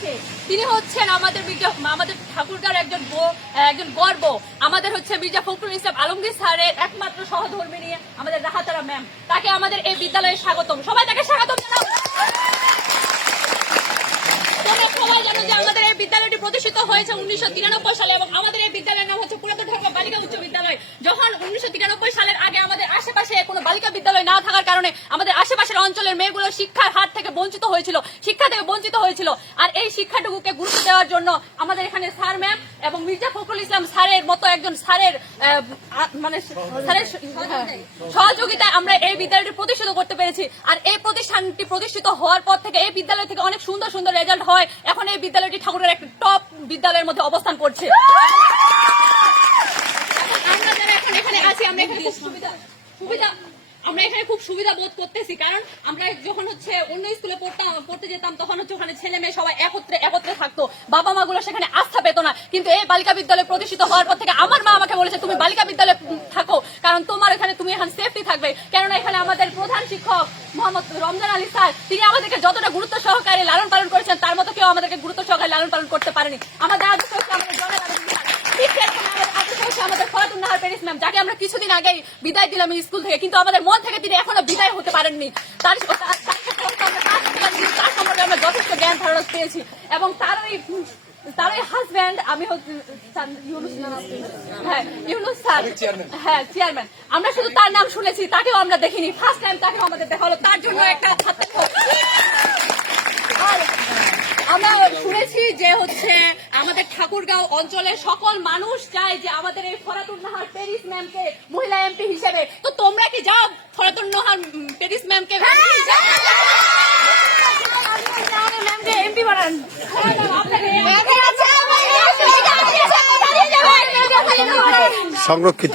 সে, তিনি হচ্ছেন আমাদের ঠাকুরগাঁওর একজন গর্ব। আমাদের হচ্ছে মির্জা ফখরুল ইসলাম আলমগীর স্যারের একমাত্র সহধর্মিণী আমাদের রাহাতারা ম্যাম। তাকে আমাদের এই বিদ্যালয়ে স্বাগতম, সবাই তাকে স্বাগতম জানাও। তোমরা সবাই জানো যে আমাদের এই বিদ্যালয়টি প্রতিষ্ঠিত হয়েছে 1993 সালে এবং আমাদের এই বিদ্যালয়ের নাম হচ্ছে পুরাতন ঢাকা বালিকা উচ্চ বিদ্যালয়। যখন 1993 সালের আগে আমাদের আশেপাশে কোনো বালিকা বিদ্যালয় না থাকার কারণে আমাদের আশেপাশের অঞ্চলের মেয়েগুলো শিক্ষার হাত থেকে বঞ্চিত হয়েছিল, শিক্ষা থেকে বঞ্চিত হয়েছিল। আর এই শিক্ষাটুকুকে গুরুত্ব দেওয়ার জন্য আমাদের এখানে স্যার ম্যাম এবং মির্জা ফখরুল ইসলাম স্যারের মতো একজন স্যারের সহযোগিতায় আমরা এই বিদ্যালয়টি প্রতিষ্ঠিত করতে পেরেছি। আর এই প্রতিষ্ঠানটি প্রতিষ্ঠিত হওয়ার পর থেকে এই বিদ্যালয় থেকে অনেক সুন্দর সুন্দর রেজাল্ট হয়। এখন এই বিদ্যালয়টি ঠাকুরের একটা টপ বিদ্যালয়ের মধ্যে অবস্থান করছে। আমরা যারা এখন এখানে আছি আমরা এখানে খুব সুবিধা বোধ করতেছি, কারণ আমরা যখন হচ্ছে অন্য স্কুলে পড়তে যেতাম তখন হচ্ছে ওখানে ছেলে মেয়ে সবাই একত্রে থাকতো, বাবা মা গুলো সেখানে আস্থা পেত না। কিন্তু এই বালিকা বিদ্যালয় প্রতিষ্ঠিত হওয়ার পর থেকে আমার মা আমাকে বলেছে তুমি বালিকা বিদ্যালয়ে থাকো, কারণ তোমার এখানে তুমি এখন সেফটি থাকবে। কেননা এখানে আমাদের প্রধান শিক্ষক মোহাম্মদ রমজান আলী স্যার, তিনি আমাদেরকে যতটা গুরুত্ব সহকারে লালন পালন করেছেন তার মতো কেউ আমাদেরকে গুরুত্ব সহকারে লালন পালন করতে পারেনি। আমাদের আদর্শ হচ্ছে আমাদের জনের আমাদের ফরাতুন নাহার প্যারিস ম্যাম, যাকে আমরা কিছুদিন আগেই বিদায় দিলাম স্কুল থেকে, কিন্তু আমাদের মন থেকে তিনি এখনো বিদায় হতে পারেননি। তার সম্পর্কে আমরা যথেষ্ট জ্ঞান ধারণা পেয়েছি এবং তারই হাজব্যান্ড আমি ইউনুস স্যার, হ্যাঁ চেয়ারম্যান, আমরা শুধু তার নাম শুনেছি, তাকেও আমরা দেখিনি। ফার্স্ট টাইম তাকেও আমাদের দেখা হলো, তার জন্য একটা আমরা শুনেছি যে হচ্ছে আমাদের ঠাকুরগাঁও অঞ্চলের সকল মানুষ চায় যে আমাদের এই ফরাতুন নাহার প্যারিস ম্যামকে মহিলা এমপি হিসেবে। তো তোমরা কি যাও ফরাতুন নাহার প্যারিস ম্যামকে এমপি বানান? সংরক্ষিত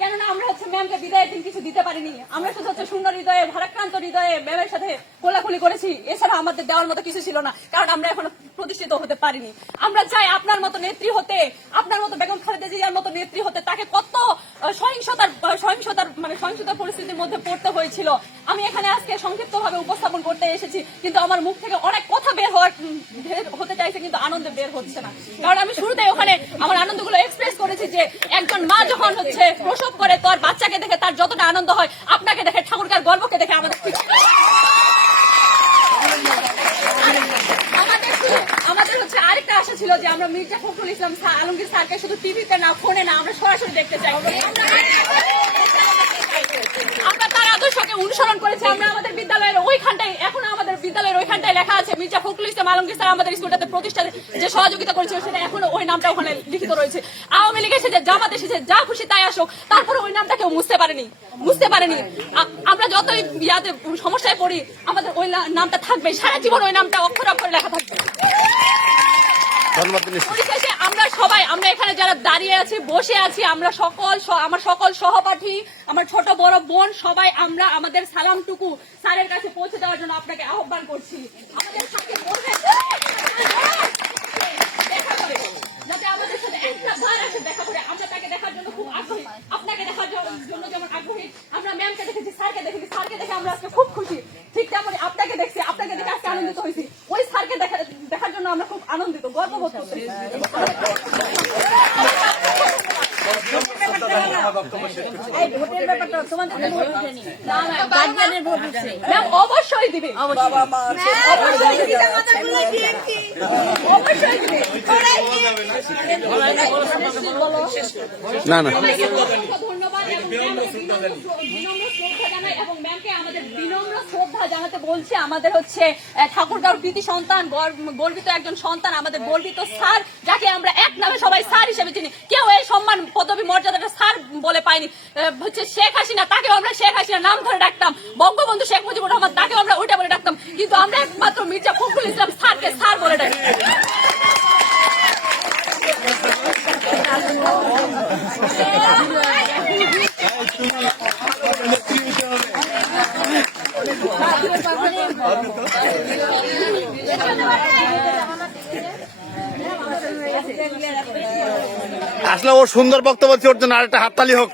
কেননা আমরা হচ্ছে ম্যামকে বিদায়ের দিন কিছু দিতে পারিনি। আমরা শুধু হচ্ছে শূন্য হৃদয়ে ভারাক্রান্ত হৃদয়ে ম্যামের সাথে কোলাকুলি করেছি, এছাড়া আমাদের দেওয়ার মতো কিছু ছিল না, কারণ আমরা এখনো প্রতিষ্ঠিত হতে পারিনি। আমরা চাই আপনার মতো নেত্রী হতে, আপনার মতো বেগম খালেদা জিয়ার মতো নেত্রী হতে। তাকে কত সহিংসতার পরিস্থিতির মধ্যে পড়তে হয়েছিল। আমি এখানে আজকে সংক্ষিপ্ত ভাবে উপস্থাপন করতে এসেছি, কিন্তু আমার মুখ থেকে অনেক কথা বের হতে চাইছে, কিন্তু আনন্দে বের হচ্ছে না। কারণ আমি শুরুতে ওখানে আমার আনন্দগুলো এক্সপ্রেস করেছি যে একজন মা যখন হচ্ছে প্রসব করে তার বাচ্চাকে দেখে তার যতটা আনন্দ হয়, আপনাকে দেখে ঠাকুরগাঁর গর্বকে দেখে আমাদের হচ্ছে আরেকটা আশা ছিল যে আমরা মির্জা ফখরুল ইসলাম আলমগীর স্যারকে শুধু টিভিতে না, ফোনে না, আমরা সরাসরি দেখতে চাই। আমরা তার আদর্শকে অনুসরণ করেছি। আমরা আমাদের বিদ্যালয়ের ওইখানটায়, এখন আমাদের বিদ্যালয়ের ওইখানটায় লেখা আছে মির্জা ফখরুল ইসলাম আলমগীর স্যার আমাদের স্কুলটাতে প্রতিষ্ঠাতে যে সহযোগিতা করেছিল, সেটা এখনো ওই নামটা ওখানে লিখিত রয়েছে। আওয়ামী লীগ এসেছে, জামাত এসেছে, যা খুশি তাই আসুক, তারপরে ওই নামটা কেউ মুছতে পারেনি। আমরা যতই সমস্যায় পড়ি, আমাদের ওই নামটা থাকবে, সারা জীবন ওই নামটা অক্ষরে অক্ষরে লেখা থাকবে। পরিশেষে আমরা এখানে যারা দাঁড়িয়ে আছি, বসে আছি, আমার সকল সহপাঠী, আমার ছোট বড় বোন, সবাই আমরা আমাদের সালামটুকু স্যারের কাছে পৌঁছে দেওয়ার জন্য আপনাকে আহ্বান করছি। আমাদের সাথে দেখা করে, যাতে আমাদের সাথে একটা বার আসে দেখা করে। আমরা তাকে দেখার জন্য খুব আগ্রহী, আপনাকে দেখার জন্য যেমন আগ্রহী। আমরা ম্যামকে দেখেছি, স্যারকে দেখেছি, স্যারকে দেখে আমরা আজকে খুব খুশি। ঠিক তেমনই আপনাকে দেখছি, আপনাকে দেখে আজকে আনন্দিত হয়েছি। ওই স্যারকে দেখার জন্য আমরা খুব আনন্দিত, গর্ববোধ করছি। অবশ্যই দিবে, না না ধন্যবাদ এবং ম্যামকে আমাদের বিনম্র শ্রদ্ধা জানাতে বলছি। আমাদের হচ্ছে ঠাকুরগাঁওর কৃতি সন্তান, গর্বিত একজন সন্তান, আমাদের গর্বিত স্যার, যাকে আমরা এক নামে সবাই স্যার হিসেবে চিনি। কেউ এই সম্মান পদবী মর্যাদাটা স্যার বলে পাইনি। হচ্ছে শেখ হাসিনা, তাকেও আমরা শেখ হাসিনা নাম ধরে ডাকতাম। বঙ্গবন্ধু শেখ মুজিবুর রহমান, তাকেও আমরা ওইটা বলে ডাকতাম। কিন্তু আমরা একমাত্র মির্জা ফখরুল ইসলাম স্যারকে স্যার বলে ডাকি। আসলে ও সুন্দর বক্তব্য, ওর জন্য আরেকটা হাততালি হোক।